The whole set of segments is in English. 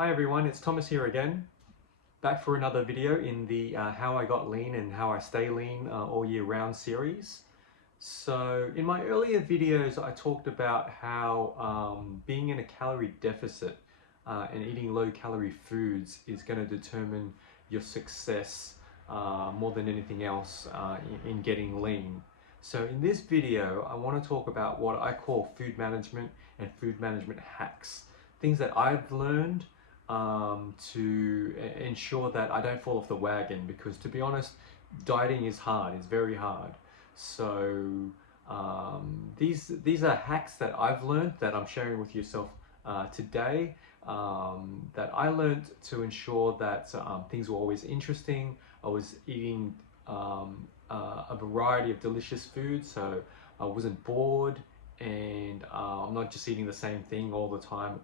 Hi everyone, it's Thomas here again, back for another video in the How I Got Lean and How I Stay Lean All Year Round series. So in my earlier videos I talked about how being in a calorie deficit and eating low calorie foods is going to determine your success more than anything else in getting lean. So in this video I want to talk about what I call food management and food management hacks. Things that I've learned to ensure that I don't fall off the wagon, because to be honest, dieting is hard, it's very hard. So these are hacks that I've learned that I'm sharing with yourself today, that I learned to ensure that things were always interesting. I was eating a variety of delicious foods, so I wasn't bored, and I'm not just eating the same thing all the time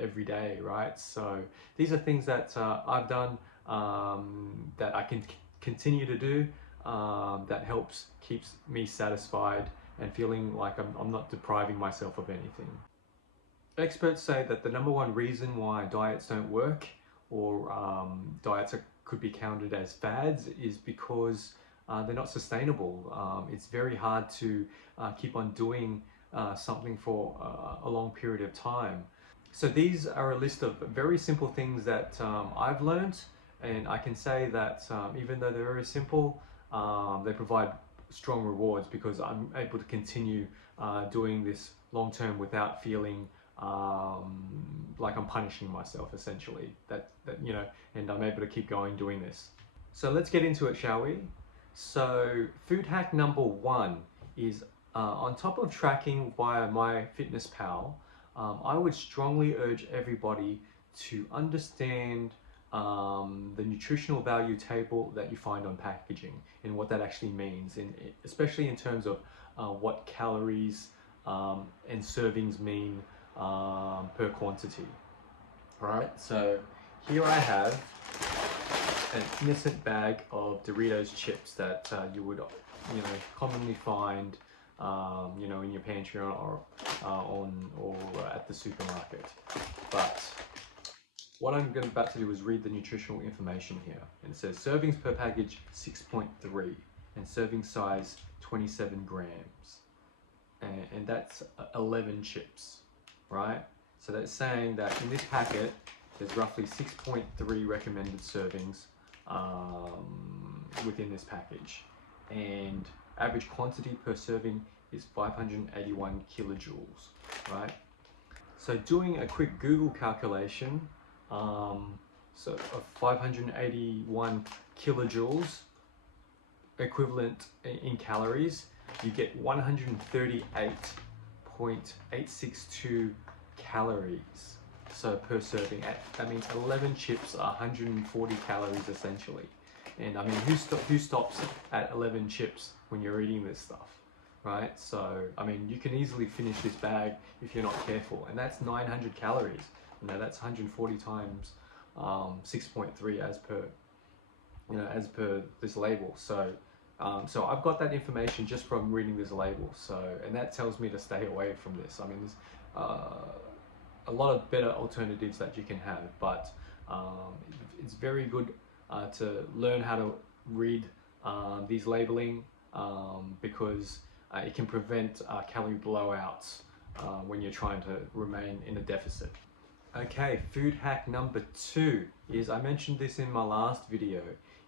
every day, right? So these are things that I've done, that I can continue to do, that keeps me satisfied and feeling like I'm not depriving myself of anything. Experts say that the number one reason why diets don't work, or could be counted as fads, is because they're not sustainable. It's very hard to keep on doing something for a long period of time. So these are a list of very simple things that I've learned, and I can say that even though they're very simple, they provide strong rewards, because I'm able to continue doing this long term without feeling like I'm punishing myself, essentially. And I'm able to keep going doing this. So let's get into it, shall we? So food hack number one is, on top of tracking via MyFitnessPal, I would strongly urge everybody to understand the nutritional value table that you find on packaging and what that actually means, and especially in terms of what calories and servings mean per quantity. All right, so here I have an innocent bag of Doritos chips that you would, commonly find, in your pantry or at the supermarket. But what I'm about to do is read the nutritional information here. And it says servings per package 6.3 and serving size 27 grams. And that's 11 chips, right? So that's saying that in this packet, there's roughly 6.3 recommended servings within this package. And average quantity per serving is 581 kilojoules, right? So doing a quick Google calculation, so of 581 kilojoules equivalent in calories, you get 138.862 calories. So per serving, that means 11 chips are 140 calories essentially. And I mean, who stops at 11 chips when you're eating this stuff, right? So I mean, you can easily finish this bag if you're not careful, and that's 900 calories. That's 140 times 6.3 as per this label. So I've got that information just from reading this label. So, and that tells me to stay away from this. I mean, there's a lot of better alternatives that you can have, but it's very good to learn how to read these labeling, because it can prevent calorie blowouts when you're trying to remain in a deficit. Okay, food hack number two is, I mentioned this in my last video,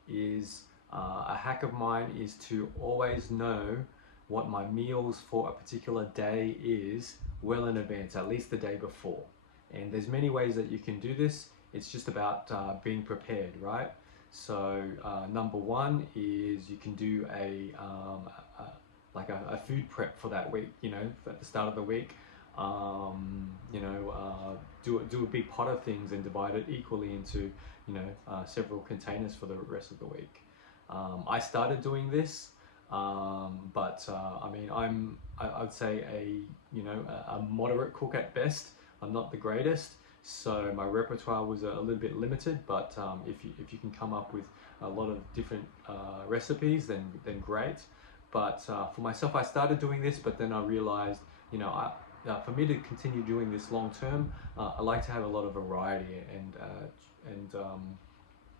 is a hack of mine is to always know what my meals for a particular day is well in advance, at least the day before. And there's many ways that you can do this. It's just about being prepared, right? So number one is you can do a food prep for that week, at the start of the week. Do a big pot of things and divide it equally into several containers for the rest of the week. I started doing this, but I mean, I'd say a moderate cook at best. I'm not the greatest, so my repertoire was a little bit limited. But if you can come up with a lot of different recipes, then great. But for myself, I started doing this, but then I realized, for me to continue doing this long term, I like to have a lot of variety, and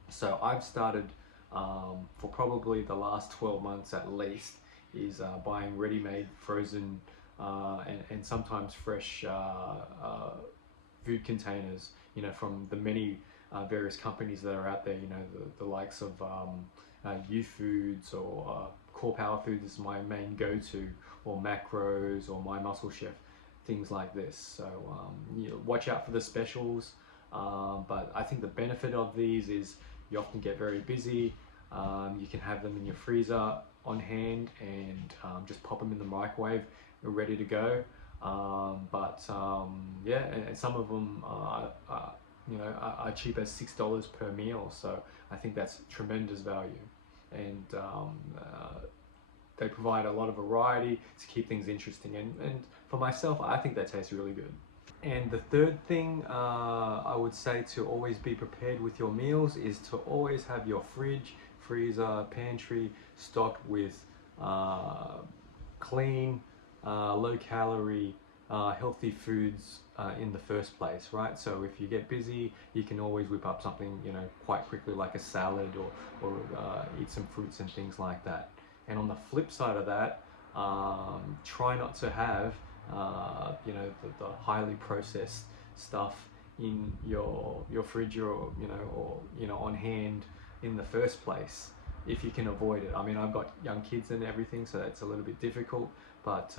so I've started for probably the last 12 months at least is buying ready-made frozen and sometimes fresh food containers, you know, from the many various companies that are out there, you know, the likes of U Foods or Core Power Foods is my main go-to, or Macros or My Muscle Chef, things like this. So you know, watch out for the specials. But I think the benefit of these is you often get very busy. You can have them in your freezer on hand and just pop them in the microwave, ready to go. Yeah, and some of them you know, are cheap as $6 per meal. So I think that's tremendous value, and they provide a lot of variety to keep things interesting. And for myself, I think that tastes really good. And the third thing I would say to always be prepared with your meals is to always have your fridge, freezer, pantry stocked with clean, low calorie, healthy foods in the first place, right? So if you get busy, you can always whip up something, you know, quite quickly, like a salad, or eat some fruits and things like that. And on the flip side of that, try not to have you know, the highly processed stuff in your fridge, or you know, on hand in the first place, if you can avoid it. I mean, I've got young kids and everything, so that's a little bit difficult. But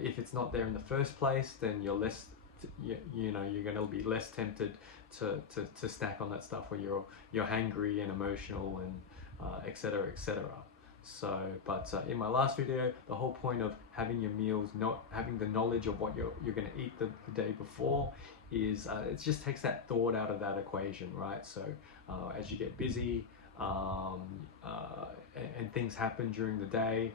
if it's not there in the first place, then you're less, you know, you're going to be less tempted to snack on that stuff when you're hangry and emotional, and etc., etc. So, but in my last video, the whole point of having your meals, not having the knowledge of what you're going to eat the day before, is it just takes that thought out of that equation, right? So as you get busy, um, and things happen during the day,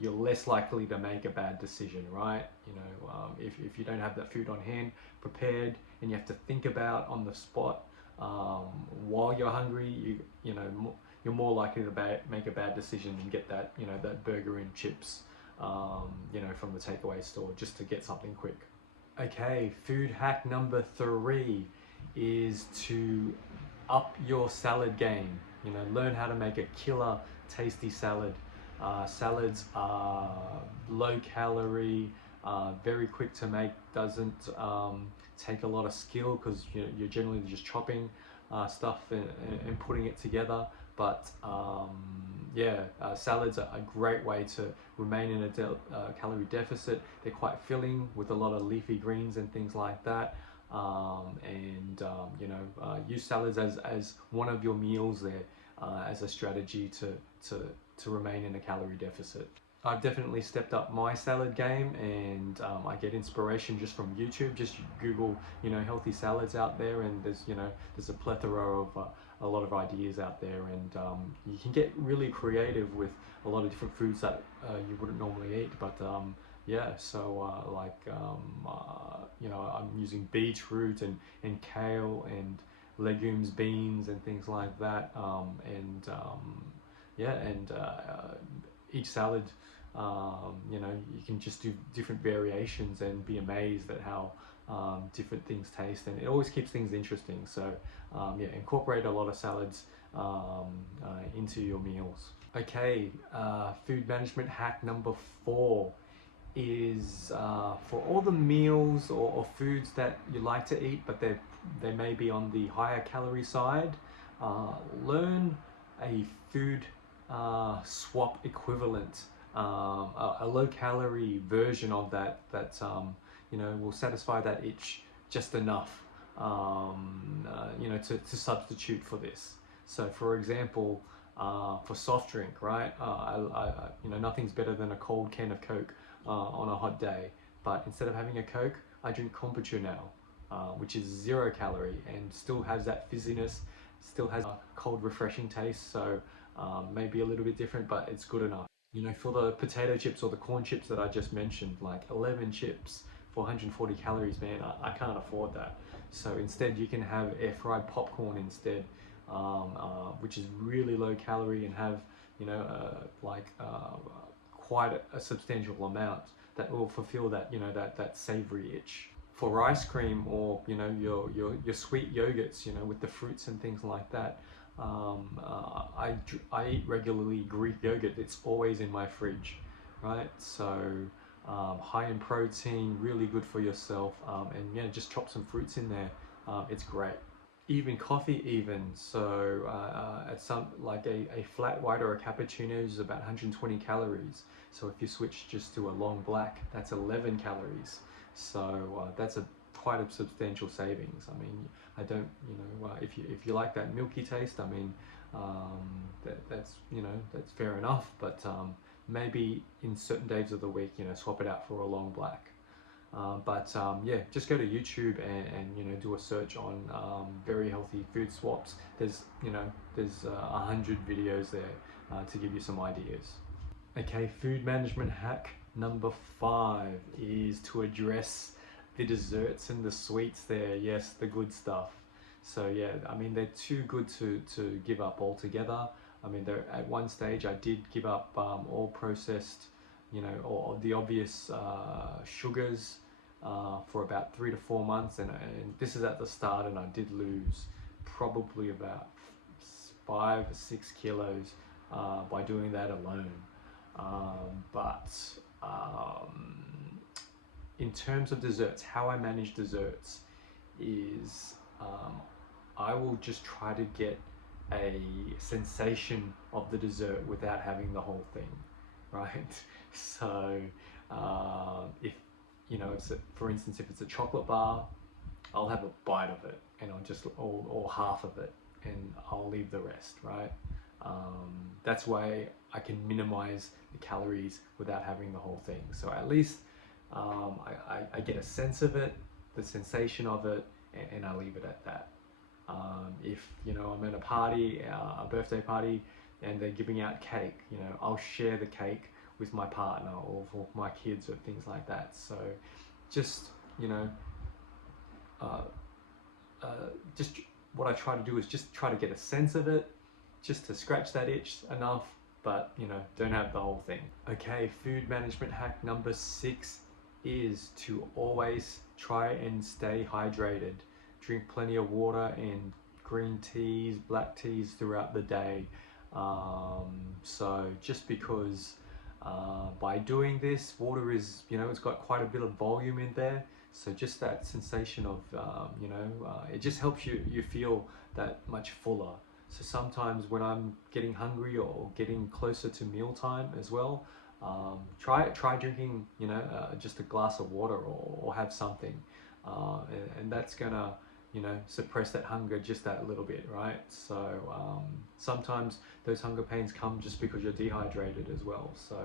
you're less likely to make a bad decision, right? You know, if you don't have that food on hand prepared, and you have to think about on the spot while you're hungry, you know, you're more likely to make a bad decision and get that, you know, that burger and chips, you know, from the takeaway store, just to get something quick. Okay, food hack number 3 is to up your salad game. You know, learn how to make a killer tasty salad. Salads are low calorie, very quick to make, doesn't take a lot of skill, because you know, you're generally just chopping stuff and putting it together. But yeah, salads are a great way to remain in a calorie deficit. They're quite filling with a lot of leafy greens and things like that. You know, use salads as one of your meals there, as a strategy to remain in a calorie deficit. I've definitely stepped up my salad game, and I get inspiration just from YouTube. Just Google, you know, healthy salads out there, and there's a plethora of a lot of ideas out there, and you can get really creative with a lot of different foods that you wouldn't normally eat. But yeah, so you know, I'm using beetroot and kale and legumes, beans, and things like that, yeah, and each salad, you know, you can just do different variations and be amazed at how different things taste, and it always keeps things interesting. So yeah, incorporate a lot of salads into your meals. Okay, food management hack number 4 is for all the meals or foods that you like to eat, but they may be on the higher calorie side. Learn a food swap equivalent, a low calorie version of that you know, will satisfy that itch just enough, you know, to substitute for this. So for example, for soft drink, right? You know, nothing's better than a cold can of Coke on a hot day. But instead of having a Coke, I drink kombucha now, which is 0 calorie and still has that fizziness, still has a cold, refreshing taste. So maybe a little bit different, but it's good enough. You know, for the potato chips or the corn chips that I just mentioned, like 11 chips for 140 calories, man, I can't afford that. So instead, you can have air fried popcorn instead, which is really low calorie, and have, you know, quite a substantial amount that will fulfill that, you know, that savory itch. For ice cream, or you know, your sweet yogurts, you know, with the fruits and things like that, I eat regularly Greek yogurt. It's always in my fridge, right? So high in protein, really good for yourself, and yeah, just chop some fruits in there. It's great. Even coffee, even so, at some, like a flat white or a cappuccino is about 120 calories. So if you switch just to a long black, that's 11 calories. So that's a quite a substantial savings. I mean, I don't, you know, if you like that milky taste, I mean, that's, you know, that's fair enough. But maybe in certain days of the week, you know, swap it out for a long black. Yeah, just go to YouTube and you know, do a search on very healthy food swaps. There's, you know, there's 100 videos there to give you some ideas. Okay, food management hack number 5 is to address the desserts and the sweets there. Yes, the good stuff. So yeah, I mean, they're too good to give up altogether. I mean, at one stage I did give up all processed, you know, or the obvious sugars for about 3 to 4 months, and this is at the start, and I did lose probably about 5 or 6 kilos by doing that alone. But in terms of desserts, how I manage desserts is I will just try to get a sensation of the dessert without having the whole thing, right? So if, you know, for instance, if it's a chocolate bar, I'll have a bite of it, and I'll just, or half of it, and I'll leave the rest, right? That's why I can minimize the calories without having the whole thing. So at least I get a sense of it, the sensation of it, and I leave it at that. If, you know, I'm at a party, a birthday party, and they're giving out cake, you know, I'll share the cake with my partner or for my kids or things like that. So just, you know, just what I try to do is just try to get a sense of it, just to scratch that itch enough, but you know, don't have the whole thing. Okay, food management hack number 6 is to always try and stay hydrated. Drink plenty of water and green teas, black teas throughout the day. So just because by doing this, water is, you know, it's got quite a bit of volume in there. So just that sensation of, you know, it just helps you feel that much fuller. So sometimes when I'm getting hungry or getting closer to mealtime as well, try drinking, you know, just a glass of water, or have something, and that's gonna, you know, suppress that hunger just that little bit, right? So sometimes those hunger pains come just because you're dehydrated as well. So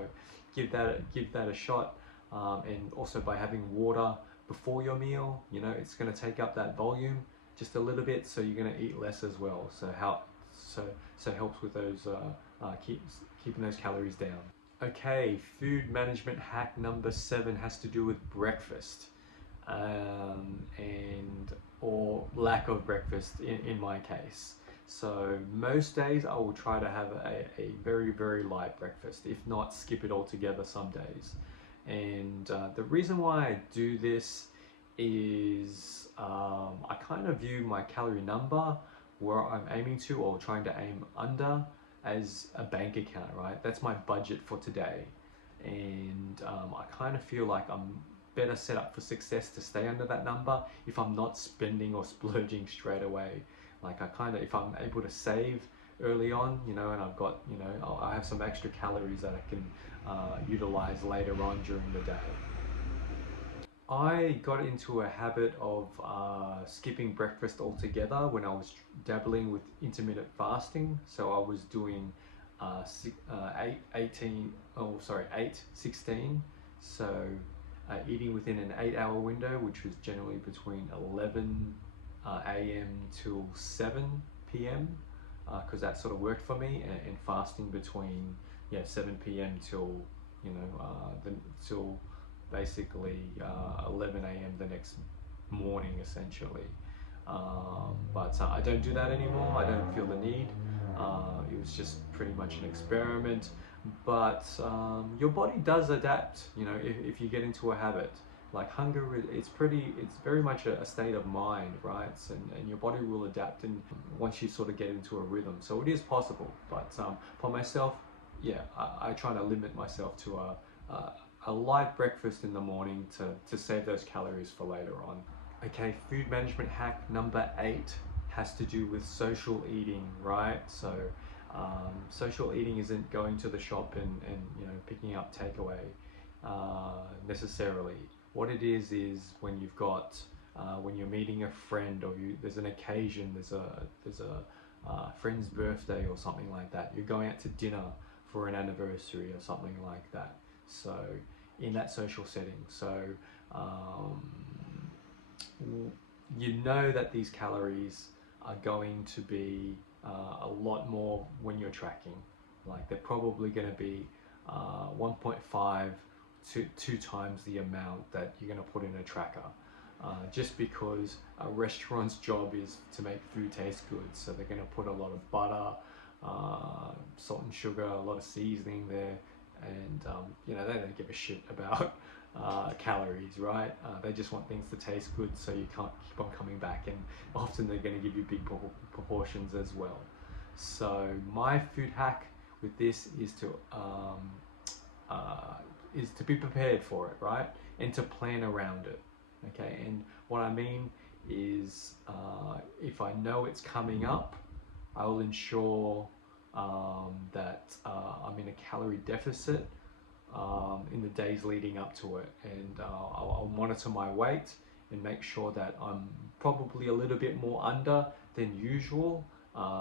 give that a shot, and also by having water before your meal, you know, it's going to take up that volume just a little bit, so you're going to eat less as well. So helps with those keeping those calories down. Okay, food management hack number 7 has to do with breakfast, and or lack of breakfast in my case. So most days I will try to have a very, very light breakfast, if not skip it altogether some days. And the reason why I do this is I kind of view my calorie number, where I'm aiming to or trying to aim under, as a bank account, right? That's my budget for today. And I kind of feel like I'm better set up for success to stay under that number if I'm not spending or splurging straight away. Like if I'm able to save early on, you know, and I've got, you know, I have some extra calories that I can utilize later on during the day. I got into a habit of skipping breakfast altogether when I was dabbling with intermittent fasting. So I was doing 8, 16. So eating within an 8-hour window, which was generally between 11 a.m. till 7 p.m. Because that sort of worked for me, and fasting between 7 p.m. till, you know, till basically 11 a.m. the next morning, essentially. But I don't do that anymore. I don't feel the need. It was just pretty much an experiment. but your body does adapt, you know, if you get into a habit. Like hunger, it's very much a state of mind, right? And your body will adapt and once you sort of get into a rhythm. So it is possible, but for myself, yeah, I try to limit myself to a light breakfast in the morning to save those calories for later on. Okay, food management hack number 8 has to do with social eating, right? So social eating isn't going to the shop and you know picking up takeaway necessarily. What it is when you've got when you're meeting a friend or there's an occasion, there's a friend's birthday or something like that. You're going out to dinner for an anniversary or something like that. So in that social setting, so um, you know that these calories are going to be a lot more when you're tracking. Like they're probably going to be 1.5 to 2 times the amount that you're going to put in a tracker. Just because a restaurant's job is to make food taste good, so they're going to put a lot of butter, salt and sugar, a lot of seasoning there, and you know they don't give a shit about calories, right? They just want things to taste good, so you can't keep on coming back, and often they're going to give you big proportions as well. So my food hack with this uh, is to be prepared for it, right? And to plan around it. Okay, and what I mean is if I know it's coming up, I will ensure that I'm in a calorie deficit in the days leading up to it, and I'll monitor my weight and make sure that I'm probably a little bit more under than usual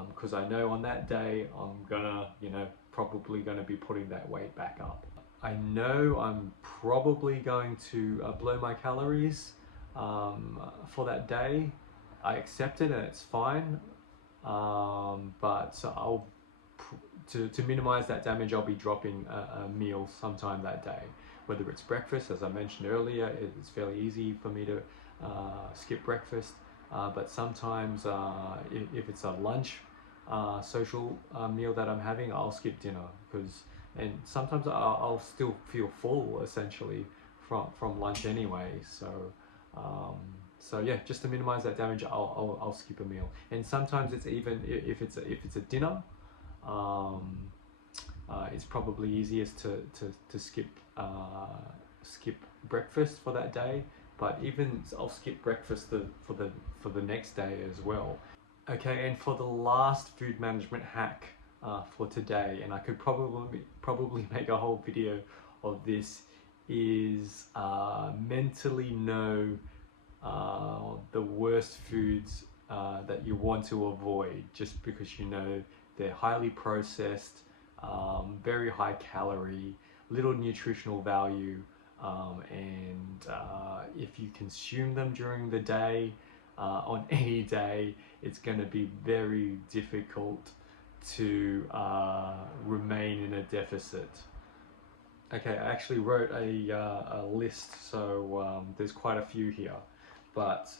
because I know on that day I'm gonna, you know, probably gonna be putting that weight back up. I know I'm probably going to blow my calories for that day. I accept it and it's fine, but so to minimize that damage, I'll be dropping a meal sometime that day. Whether it's breakfast, as I mentioned earlier, it's fairly easy for me to skip breakfast. But sometimes, if it's a lunch social meal that I'm having, I'll skip dinner and sometimes I'll still feel full essentially from lunch anyway. Um, so yeah, just to minimize that damage, I'll skip a meal. And sometimes it's even if it's a dinner, um, it's probably easiest to skip breakfast for that day. But even I'll skip breakfast for the next day as well. Okay, and for the last food management hack for today, and I could probably make a whole video of this, is mentally know the worst foods that you want to avoid, just because you know they're highly processed, very high calorie, little nutritional value, and if you consume them during the day, on any day, it's going to be very difficult to remain in a deficit. Okay, I actually wrote a list, so there's quite a few here. But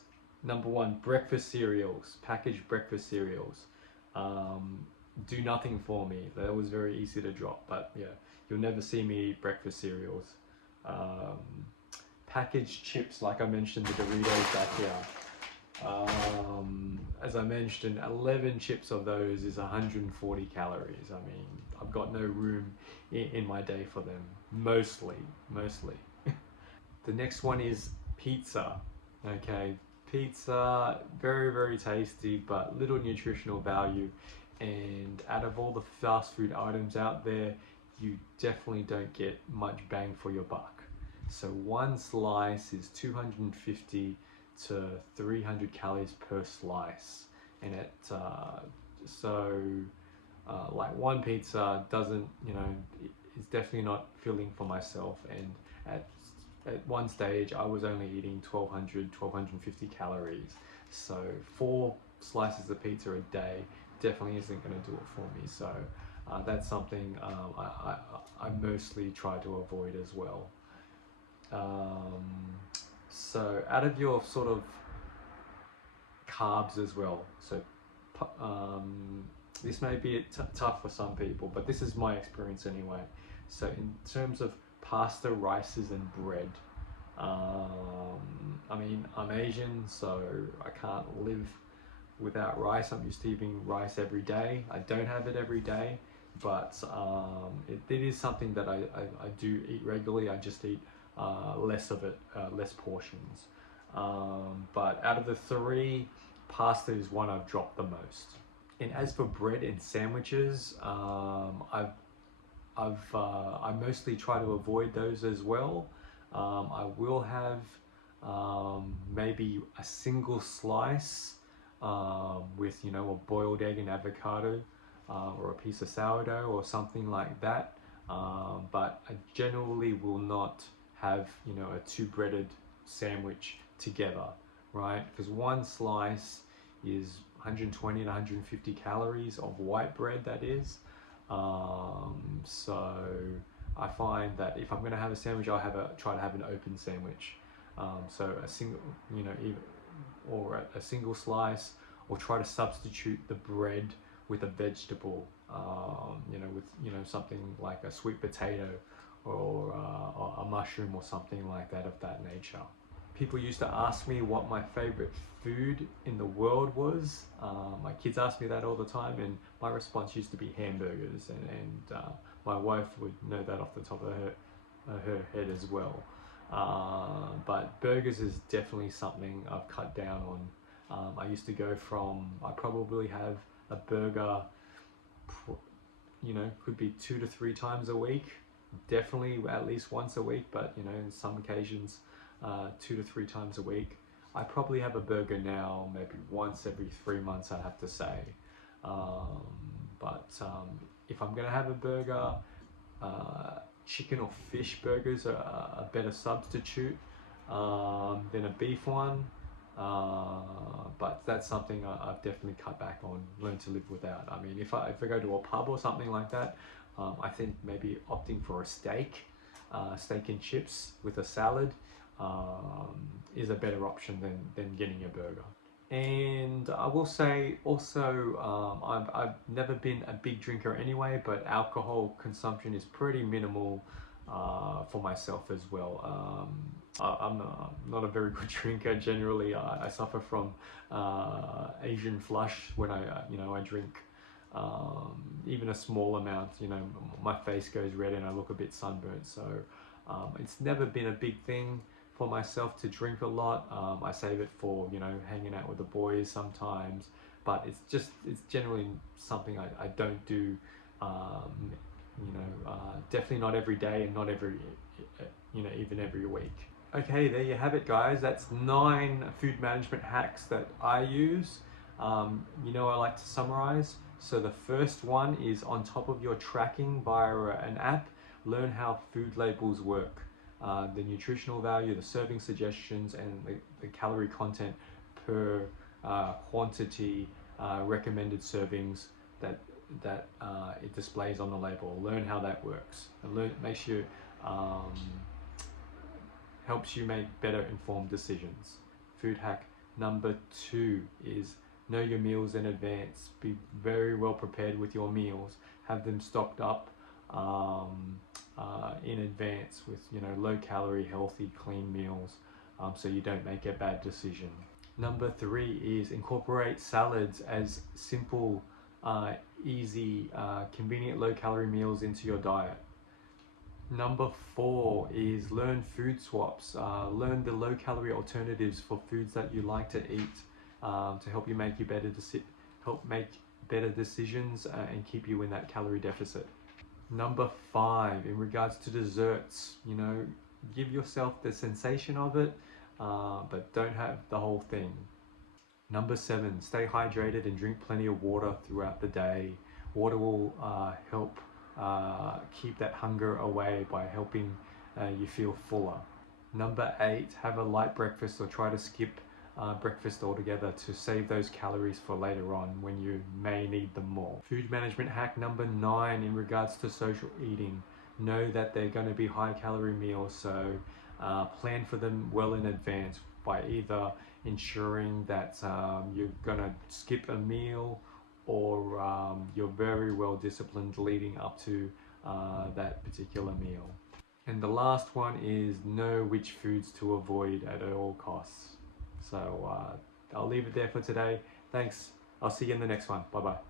number one, breakfast cereals, packaged breakfast cereals. Um, do nothing for me. That was very easy to drop, but yeah, you'll never see me eat breakfast cereals. Um, Packaged chips, like I mentioned, the Doritos back here. As I mentioned, 11 chips of those is 140 calories. I mean, I've got no room in my day for them, mostly. The next one is pizza. Okay, pizza, very, very tasty, but little nutritional value. And out of all the fast food items out there, you definitely don't get much bang for your buck. So one slice is 250 to 300 calories per slice, and like one pizza doesn't, you know, it's definitely not filling for myself. And at one stage I was only eating 1250 calories, so 4 slices of pizza a day definitely isn't going to do it for me. So that's something I mostly try to avoid as well. So out of your sort of carbs as well, so This may be tough for some people, but this is my experience anyway. So in terms of pasta, rices, and bread, I mean, I'm Asian, so I can't live without rice. I'm used to eating rice every day. I don't have it every day, but it is something that I do eat regularly. I just eat less of it, less portions. But out of the three, pasta is one I've dropped the most. And as for bread and sandwiches, I mostly try to avoid those as well. I will have maybe a single slice with a boiled egg and avocado, or a piece of sourdough or something like that. But I generally will not have a two breaded sandwich together, right? Because one slice is 120 to 150 calories of white bread, that is. So I find that if I'm going to have a sandwich, try to have an open sandwich. So a single, or a single slice, or try to substitute the bread with a vegetable, with something like a sweet potato or a mushroom or something like that, of that nature. People used to ask me what my favorite food in the world was. My kids ask me that all the time, and my response used to be hamburgers, and my wife would know that off the top of her head as well. But burgers is definitely something I've cut down on. I used to go from, I probably have a burger, could be 2 to 3 times a week, definitely at least once a week, but in some occasions 2 to 3 times a week. I probably have a burger now maybe once every 3 months, I have to say. But if I'm gonna have a burger, chicken or fish burgers are a better substitute than a beef one. But that's something I've definitely cut back on, learned to live without. I mean, if I go to a pub or something like that, I think maybe opting for a steak and chips with a salad is a better option than getting a burger. And I will say also, I've never been a big drinker anyway, but alcohol consumption is pretty minimal for myself as well. I'm not a very good drinker generally. I suffer from Asian flush when I drink. Even a small amount, my face goes red and I look a bit sunburnt. So it's never been a big thing for myself to drink a lot. I save it for hanging out with the boys sometimes, but it's generally something I don't do. Definitely not every day, and not even every week. Okay, there you have it, guys. That's 9 food management hacks that I use. I like to summarize. So the first one is, on top of your tracking via an app, learn how food labels work. The nutritional value, the serving suggestions, and the calorie content per quantity, recommended servings that it displays on the label. Learn how that works. And helps you make better informed decisions. Food hack number 2 is know your meals in advance. Be very well prepared with your meals. Have them stocked up in advance with low calorie, healthy, clean meals, so you don't make a bad decision. Number 3 is incorporate salads as simple, easy, convenient, low calorie meals into your diet. Number 4 is learn food swaps. Learn the low calorie alternatives for foods that you like to eat, to help you make better decisions and keep you in that calorie deficit. Number 5, in regards to desserts, give yourself the sensation of it, but don't have the whole thing. Number 7, stay hydrated and drink plenty of water throughout the day. Water will help keep that hunger away by helping you feel fuller. Number 8, have a light breakfast, or try to skip breakfast altogether to save those calories for later on when you may need them more. Food management hack number 9, in regards to social eating. Know that they're going to be high calorie meals, so plan for them well in advance by either ensuring that you're going to skip a meal, or you're very well disciplined leading up to that particular meal. And the last one is know which foods to avoid at all costs. So I'll leave it there for today. Thanks. I'll see you in the next one. Bye bye.